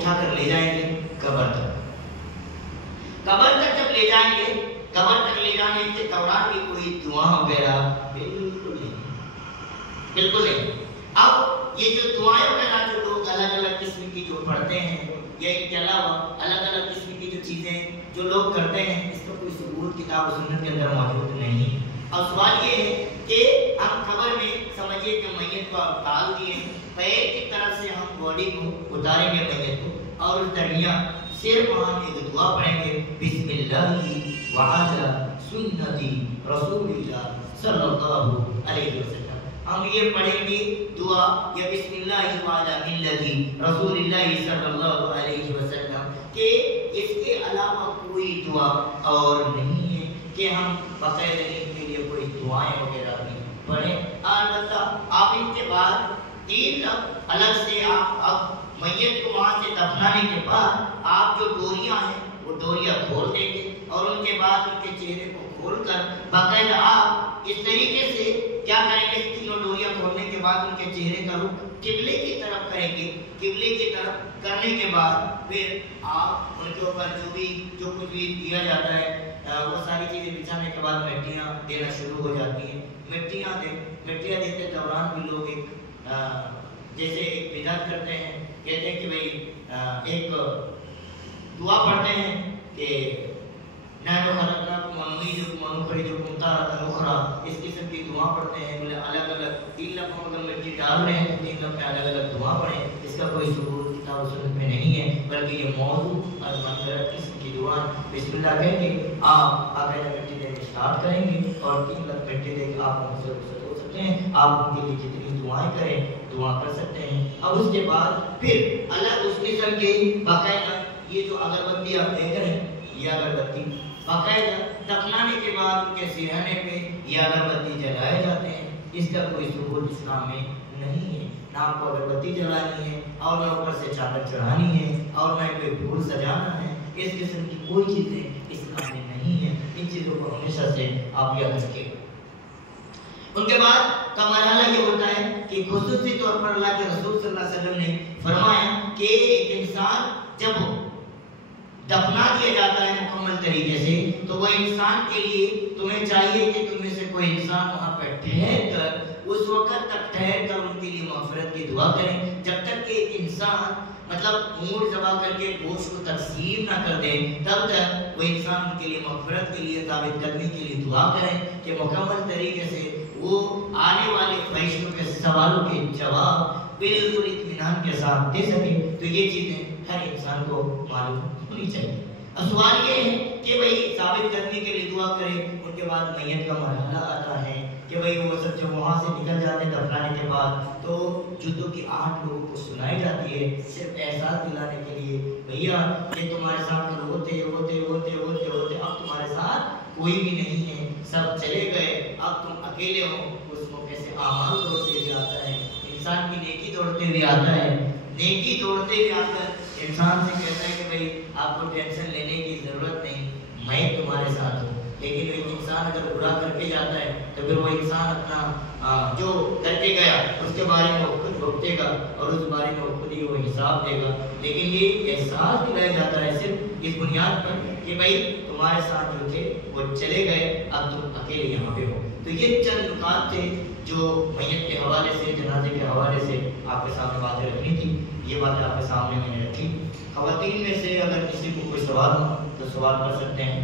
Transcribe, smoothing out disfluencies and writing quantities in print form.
اٹھا کر لے جائیں گے قبر تک. قبر تک جب لے جائیں گے، قبر تک لے جانے کے دوران بھی کوئی دعا وغیرہ بالکل نہیں. اب یہ جو دعائیں وغیرہ جو لوگ الگ الگ قسم کی جو پڑھتے ہیں، یا ان کے علاوہ الگ الگ قسم کی جو چیزیں جو لوگ کرتے ہیں، اس کا کوئی ثبوت کتاب و سنت کے اندر موجود نہیں. اور سوال یہ ہے کہ ہم قبر میں سمجھیے کہ میت کو ڈال دیے، پیر کی طرف سے ہم باڈی کو اتاریں گے میت کو، اور اس درمیان صرف وہاں ایک دعا پڑھیں گے، بسم اللہ وعلی سنتی رسول اللہ صلی اللہ علیہ وسلم. ہم یہ پڑھیں گے دعا یا بسم اللہ وعلی ملتی رسول اللہ صلی اللہ علیہ وسلم، کہ اس کے علاوہ کوئی دعا اور نہیں ہے کہ ہم باقاعدہ ان کے لیے کوئی دعائیں وغیرہ بھی پڑھیں. البتہ آپ ان کے بعد 3 لفظ الگ سے آپ اب میت کو وہاں سے دفنانے کے بعد آپ جو ڈوریاں ہیں وہ ڈوریاں کھول دیں گے، اور ان کے بعد ان کے چہرے کو کھول کر باقاعدہ آپ اس طریقے سے کیا کریں گے، تینوں ڈوریاں کھولنے کے بعد ان کے چہرے کا رخ قبلے کی طرف کریں گے. قبلے کی طرف کرنے کے بعد پھر آپ ان کے اوپر جو کچھ بھی دیا جاتا ہے وہ ساری چیزیں بچھانے کے بعد مٹیاں دینا شروع ہو جاتی ہیں. مٹیاں دیتے دوران بھی لوگ جیسے ایک بدعت کرتے ہیں، کہتے ہیں کہ بھئی ایک دعا پڑھتے ہیں کہ نحن خلقناکم ونعیدکم ونخرجکم تارۃ اخری، اس قسم کی دعا پڑھتے ہیں. بولے الگ الگ 3 لفظوں میں مٹی ڈال رہے ہیں، 3 لفظ میں الگ الگ دعا پڑھیں. اس کا کوئی ثبوت کتاب و سنت میں نہیں ہے، بلکہ یہ موضوع اور منفرد قسم کی دعا. بسم اللہ کہہ کے آپ باقاعدہ مٹی دینا اسٹارٹ کریں گے، اور 3 لفظ مٹی دے کے آپ ان سے رخصت ہو سکتے ہیں. آپ ان کے لیے جتنی دعائیں کریں دعا کر سکتے ہیں. اب اس کے بعد پھر الگ اس قسم کے باقاعدہ یہ جو اگربتی آپ دیکھ رہے ہیں، یہ اگربتی باقاعدہ دفنانے کے بعد ان کے سرہانے پہ یہ اگربتی جلائے جاتے ہیں. اس کا کوئی ثبوت اسلام میں نہیں ہے. نہ آپ کو اگربتی جلانی ہے، اور نہ اوپر سے چادر چڑھانی ہے، اور نہ کوئی پھول سجانا ہے. اس قسم کی کوئی چیزیں اسلام میں نہیں ہے. ان چیزوں کو ہمیشہ سے آپ یاد رکھیں. ان کے بعد کا مرحلہ یہ ہوتا ہے کہ خصوصی طور پر اللہ کے رسول صلی اللہ علیہ وسلم نے فرمایا کہ ایک انسان جب دفنا دیا جاتا ہے مکمل طریقے سے، تو وہ انسان کے لیے تمہیں چاہیے کہ تم میں سے کوئی انسان وہاں پہ ٹھہر کر اس وقت تک ٹھہر کر ان کے لیے مغفرت کی دعا کریں، جب تک کہ ایک انسان مطلب اونٹ ذبح کر کے گوشت کو تقسیم نہ کر دے، تب تک وہ انسان ان کے لیے مغفرت کے لیے ثابت قدمی کے لیے دعا کریں کہ مکمل طریقے سے وہ آنے والے فرشتوں کے سوالوں کے جواب بالکل اطمینان کے ساتھ دے سکے. تو یہ چیزیں ہر انسان کو معلوم ہونی چاہیے. اب سوال یہ ہے کہ بھئی ثابت قدمی کے لیے دعا کریں. ان کے بعد میت کا مرحلہ آتا ہے کہ بھئی وہ سب جب وہاں سے نکل جاتے ہیں دفنانے کے بعد، تو جدوں کی آہٹ لوگوں کو سنائی جاتی ہے، صرف احساس دلانے کے لیے بھیا یہ تمہارے ساتھ ہوتے اب تمہارے ساتھ کوئی بھی نہیں ہے، سب چلے گئے، اب تم اکیلے ہو. اس موقع سے اعمال دوڑتے ہوئے آتا ہے، انسان کی نیکی دوڑتے ہوئے آتا ہے. نیکی دوڑتے ہوئے آ کر انسان سے کہتا ہے کہ بھئی آپ کو ٹینشن لینے کی ضرورت نہیں، میں تمہارے ساتھ ہوں. لیکن ایک انسان اگر برا کر کے جاتا ہے تو پھر وہ انسان اپنا جو کر کے گیا اس کے بارے میں وہ خود بھگتے گا، اور اس بارے میں وہ خود ہی وہ حساب دے گا. لیکن یہ احساس دلایا جاتا ہے صرف اس بنیاد پر کہ بھئی تمہارے ساتھ جو تھے وہ چلے گئے، اب تم اکیلے یہاں پہ ہو. تو یہ چند نکات تھے جو میت کے حوالے سے، جنازے کے حوالے سے آپ کے سامنے باتیں رکھنی تھی. یہ باتیں آپ کے سامنے میں نے رکھی. خواتین میں سے اگر کسی کو کوئی سوال ہو تو سوال کر سکتے ہیں.